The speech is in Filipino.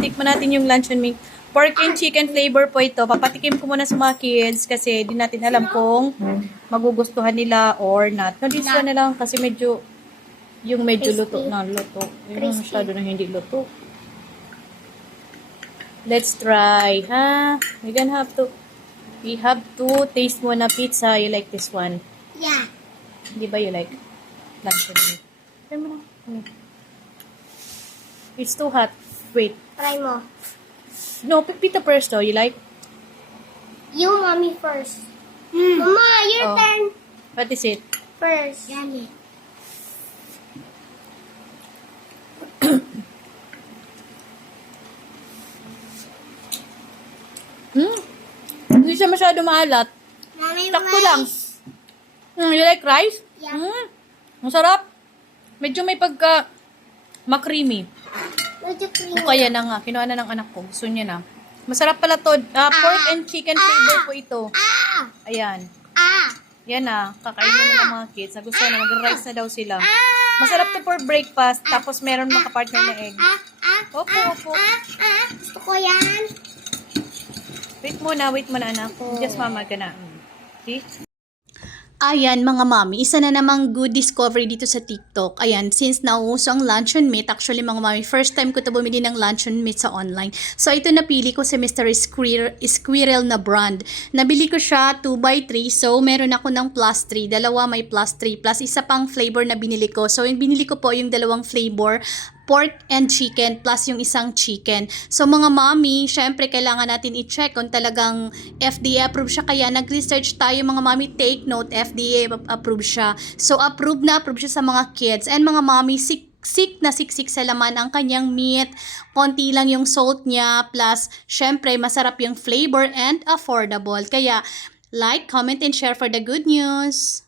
Tikman natin yung luncheon meat. Pork and chicken flavor po ito. Papatikim ko muna sa mga kids kasi di natin alam kung magugustuhan nila or not. No, this one na lang kasi medyo luto na luto. Yung masyado na hindi luto. Let's try, ha? We have to taste muna pizza. You like this one? Yeah. Di ba you like luncheon meat? Try mo na. It's too hot. Wait. Try mo. No, pita first though. You like? You, mommy, first. Mama, your Oh. turn. What is it? First. Yummy. Hindi siya masyado maalat. Mommy, Sakto lang. rice. You like rice? Yeah. Masarap. Medyo may pagka makrimi. Medyo creamy. O kaya na nga. Kinuha na ng anak ko. Gusto niya na. Masarap pala to. Pork and chicken flavor po ito. Ah! Ayan. Ah! Yan na. Kakainin na ng mga kids. Nagustuhan na. Mag-rice na daw sila. Masarap to for breakfast. Tapos meron makapartner na egg. Opo. Gusto ko yan. Wait muna, anak. Just mama ka na. See? Ayan mga mami, isa na namang good discovery dito sa TikTok. Ayan, since nauuso ang luncheon meat, actually mga mami, first time ko to bumili ng luncheon meat sa online. So ito napili ko si Mr. Squirrel na brand. Nabili ko siya 2x3, so meron ako ng plus 3. Dalawa may plus 3, plus isa pang flavor na binili ko. So yung binili ko po yung dalawang flavor, pork and chicken plus yung isang chicken. So mga mami, syempre kailangan natin i-check kung talagang FDA approved siya. Kaya nag-research tayo mga mami, take note, FDA approved siya. So approved siya sa mga kids. And mga mami, siksik sa laman ang kanyang meat. Konti lang yung salt niya. Plus, syempre masarap yung flavor and affordable. Kaya like, comment, and share for the good news.